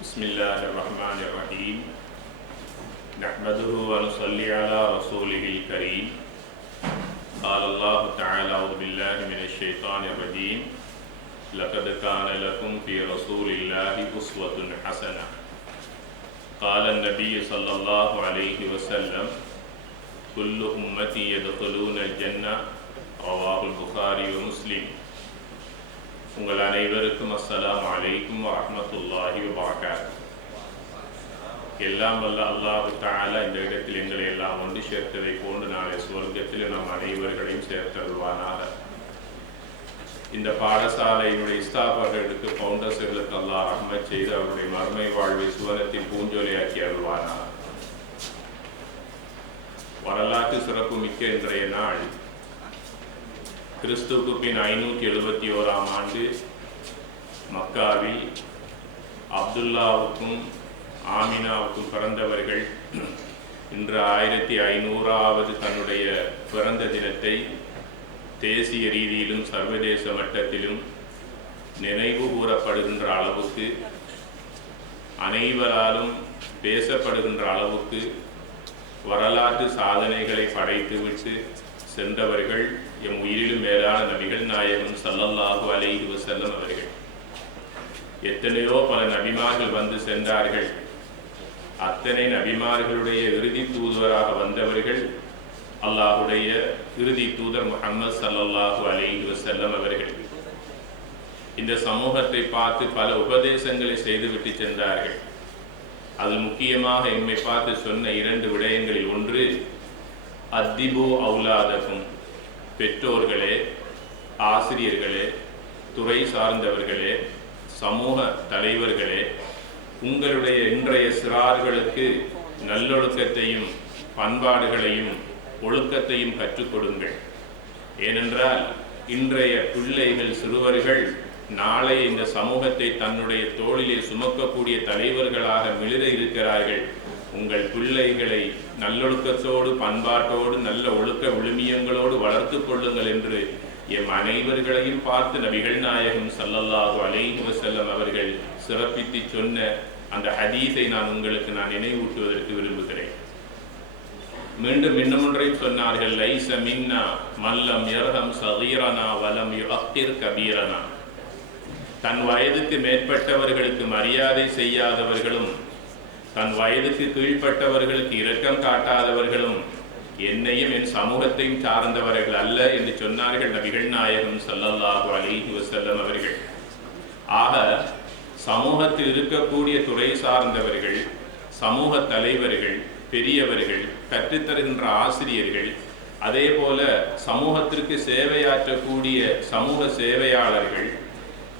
بسم الله الرحمن الرحيم نحمده ونصلي على رسوله الكريم قال الله تعالى أعوذ بالله من الشيطان الرجيم لقد كان لكم في رسول الله أسوة حسنة قال النبي صلى الله عليه وسلم كل أمتي يدخلون الجنة رواه البخاري ومسلم. உங்கள் அனைவருக்கும் அஸ்ஸலாமு அலைக்கும் வரஹ்மத்துல்லாஹி வபரகாத்துஹு. எல்லாம் வல்ல அல்லாஹு தஆலா இந்த இடத்தில் எங்களை எல்லாம் ஒன்று சேர்த்ததை போன்று நாளை சுவர்க்கத்தில் நம் அனைவர்களையும் சேர்த்தருள்வானாக. இந்த பாடசாலையினுடைய ஸ்தாபகர்களுக்கு பவுண்டர்ஸ்களுக்கு அல்லாஹ் ரஹ்மத் செய்து அவருடைய மறுமை வாழ்வை சுவனத்தின் பூஞ்சோலையாக்கி அருள்வானாக. வரலாற்று சிறப்பு மிக்க இன்றைய நாள் கிறிஸ்துவுக்கு பின் 571ஆம் ஆண்டு மக்காவில் அப்துல்லாவுக்கும் ஆமினாவுக்கும் பிறந்தவர்கள் இன்று 1500வது தன்னுடைய பிறந்த தினத்தை தேசிய ரீதியிலும் சர்வதேச மட்டத்திலும் நினைவு கூறப்படுகின்ற அளவுக்கு, அனைவராலும் பேசப்படுகின்ற அளவுக்கு வரலாற்று சாதனைகளை படைத்துவிட்டு சென்றவர்கள் எம் உயிரிலும் மேலான நபிகள் நாயகம் ஸல்லல்லாஹு அலைஹி வஸல்லம் அவர்கள். எத்தனையோ பல நபிமார்கள் வந்து சென்றார்கள். அத்தனை நபிமார்களுடைய இறுதி தூதுவராக வந்தவர்கள் அல்லாஹுடைய இறுதி தூதர் முஹம்மது ஸல்லல்லாஹு அலைஹி வஸல்லம் அவர்கள். இந்த சமூகத்தை பார்த்து பல உபதேசங்களை செய்துவிட்டு சென்றார்கள். அதில் முக்கியமாக எம்மை பார்த்து சொன்ன 2 விடயங்களில் ஒன்று, அத்திபு அவுலாதகும், பெற்றோர்களே, ஆசிரியர்களே, துறை சார்ந்தவர்களே, சமூக தலைவர்களே, உங்களுடைய இன்றைய சிறார்களுக்கு நல்லொழுக்கத்தையும் பண்பாடுகளையும் ஒழுக்கத்தையும் கற்றுக் கொடுங்கள். ஏனென்றால் இன்றைய பிள்ளைகள், சிறுவர்கள் நாளை இந்த சமூகத்தை தன்னுடைய தோளிலே சுமக்கக்கூடிய தலைவர்களாக மிளிர இருக்கிறார்கள். உங்கள் பிள்ளைகளை நல்லொழுக்கத்தோடு பண்பாட்டோடு நல்ல ஒழுக்க விழுமியங்களோடு வளர்த்து கொள்ளுங்கள் என்று எம் அனைவர்களையும் பார்த்து நபிகள் நாயகம் ஸல்லல்லாஹு அலைஹி வஸல்லம் அவர்கள் சிறப்பித்து சொன்ன அந்த ஹதீஸை உங்களுக்கு நினைவூட்டுவதற்கு விரும்புகிறேன். மீண்டும் இன்னுமொன்றையும் சொன்னார்கள், லைஸ மின்னா மல்லம் யர்ஹம் ஸகீரனா வலம் யுஅக்கிர் கபீரனா. தன் வயதுக்கு மேற்பட்டவர்களுக்கு மரியாதை செய்யாதவர்களும் தன் வயதுக்கு கீழ்ப்பட்டவர்களுக்கு இரக்கம் காட்டாதவர்களும் என்னையும் என் சமூகத்தையும் சார்ந்தவர்கள் அல்ல என்று சொன்னார்கள் நபிகள் நாயகம் ஸல்லல்லாஹு அலைஹி வஸல்லம் அவர்கள். ஆக சமூகத்தில் இருக்கக்கூடிய துறை சார்ந்தவர்கள், சமூக தலைவர்கள், பெரியவர்கள், கற்றுத்தருகின்ற ஆசிரியர்கள், அதே போல சமூகத்திற்கு சேவையாற்றக்கூடிய சமூக சேவையாளர்கள்,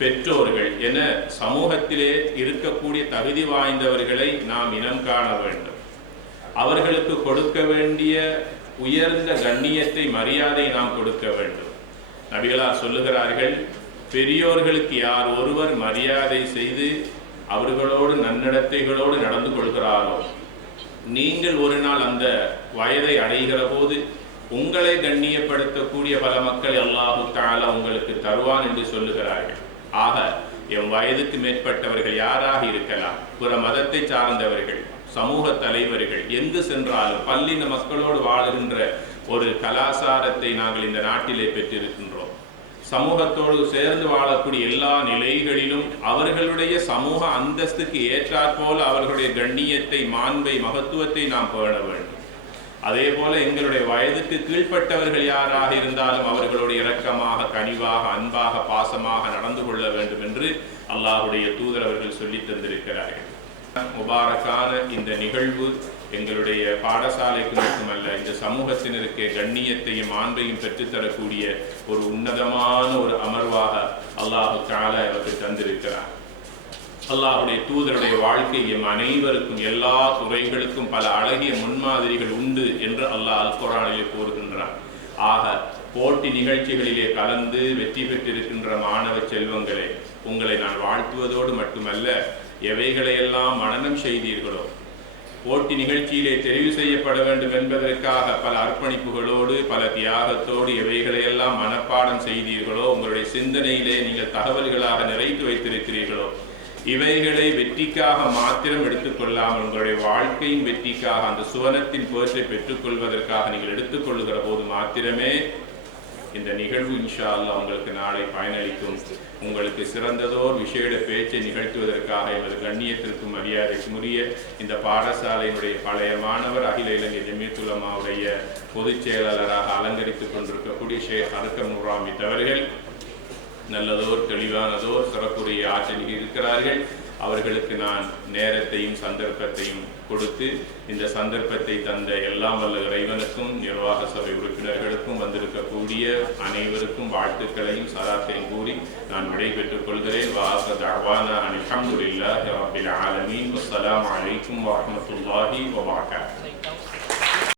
பெற்றோர்கள் என சமூகத்திலே இருக்கக்கூடிய தகுதி வாய்ந்தவர்களை நாம் இனம் காண வேண்டும். அவர்களுக்கு கொடுக்க வேண்டிய உயர்ந்த கண்ணியத்தை, மரியாதை நாம் கொடுக்க வேண்டும். நபிகளார் சொல்லுகிறார்கள், பெரியோர்களுக்கு யார் ஒருவர் மரியாதை செய்து அவர்களோடு நன்னடத்தைகளோடு நடந்து கொள்கிறாரோ, நீங்கள் ஒரு நாள் அந்த வயதை அடைகிற போது உங்களை கண்ணியப்படுத்தக்கூடிய பல மக்கள் அல்லாஹு தஆலா உங்களுக்கு தருவான் என்று சொல்லுகிறார்கள். ஆக என் வயதுக்கு மேற்பட்டவர்கள் யாராக இருக்கலாம், பிற மதத்தை சார்ந்தவர்கள், சமூக தலைவர்கள், எங்கு சென்றாலும் பல்லின மக்களோடு வாழுகின்ற ஒரு கலாச்சாரத்தை நாங்கள் இந்த நாட்டிலே பெற்றிருக்கின்றோம். சமூகத்தோடு சேர்ந்து வாழக்கூடிய எல்லா நிலைகளிலும் அவர்களுடைய சமூக அந்தஸ்துக்கு ஏற்றாற்போல் அவர்களுடைய கண்ணியத்தை, மாண்பை, மகத்துவத்தை நாம் பேண வேண்டும். அதே போல எங்களுடைய வயதுக்கு கீழ்ப்பட்டவர்கள் யாராக இருந்தாலும் அவர்களோடு இரக்கமாக, கனிவாக, அன்பாக, பாசமாக நடந்து கொள்ள வேண்டும் என்று அல்லாஹுடைய தூதர் அவர்கள் சொல்லி தந்திருக்கிறார்கள். முபாரக்கான இந்த நிகழ்வு எங்களுடைய பாடசாலைக்கு மட்டுமல்ல, இந்த சமூகத்தினருக்கு கண்ணியத்தையும் மாண்பையும் பெற்றுத்தரக்கூடிய ஒரு உன்னதமான ஒரு அமர்வாக அல்லாஹு தஆலா அவருக்கு தந்திருக்கிறார். அல்லாஹுடைய தூதருடைய வாழ்க்கையும் அனைவருக்கும் எல்லா துறைகளுக்கும் பல அழகிய முன்மாதிரிகள் உண்டு என்று அல்லாஹ் அல் குர்ஆனிலே கூறுகின்றார். ஆக போட்டி நிகழ்ச்சிகளிலே கலந்து வெற்றி பெற்றிருக்கின்ற மாணவ செல்வங்களே, உங்களை நான் வாழ்த்துவதோடு மட்டுமல்ல, எவைகளையெல்லாம் மனனம் செய்தீர்களோ, போட்டி நிகழ்ச்சியிலே தெரிவு செய்யப்பட வேண்டும் என்பதற்காக பல அர்ப்பணிப்புகளோடு பல தியாகத்தோடு எவைகளையெல்லாம் மனப்பாடம் செய்தீர்களோ, உங்களுடைய சிந்தனையிலே நீங்கள் தகவல்களாக நிறைத்து வைத்திருக்கிறீர்களோ, இவைகளை வெற்றிக்காக மாத்திரம் எடுத்துக்கொள்ளாமல் உங்களுடைய வாழ்க்கையின் வெற்றிக்காக அந்த சுவனத்தின் பேற்றை பெற்றுக்கொள்வதற்காக நீங்கள் எடுத்துக்கொள்ளுகிற போது மாத்திரமே இந்த நிகழ்வு இன்ஷா அல்லாஹ் உங்களுக்கு நாளை பயனளிக்கும். உங்களுக்கு சிறந்ததோர் விசேட பேச்சை நிகழ்த்துவதற்காக எமது கண்ணியத்திற்கும் மரியாதைக்கும் உரிய இந்த பாடசாலையினுடைய பழைய மாணவர் அகில இலங்கை ஜமீயத்துல் உலமாவுடைய பொதுச் செயலாளராக அலங்கரித்துக் கொண்டிருக்கக்கூடிய ஷேக் அர்கம் நூர் அவர்கள் நல்லதோர் தெளிவானதோர் சிறப்புரிய ஆற்றலில் இருக்கிறார்கள். அவர்களுக்கு நான் நேரத்தையும் சந்தர்ப்பத்தையும் கொடுத்து இந்த சந்தர்ப்பத்தை தந்த எல்லாம் வல்ல இறைவனுக்கும் நிர்வாக சபை உறுப்பினர்களுக்கும் வந்திருக்கக்கூடிய அனைவருக்கும் வாழ்த்துக்களையும் சலாத்தையும் கூறி நான் விடைபெற்றுக் கொள்கிறேன். வாஹிரு தஅவானா அல்ஹம்துலில்லாஹி ரப்பில் ஆலமீன். வஸ்ஸலாமு அலைக்கும் வரஹ்மத்துல்லாஹி வபரகாத்துஹு.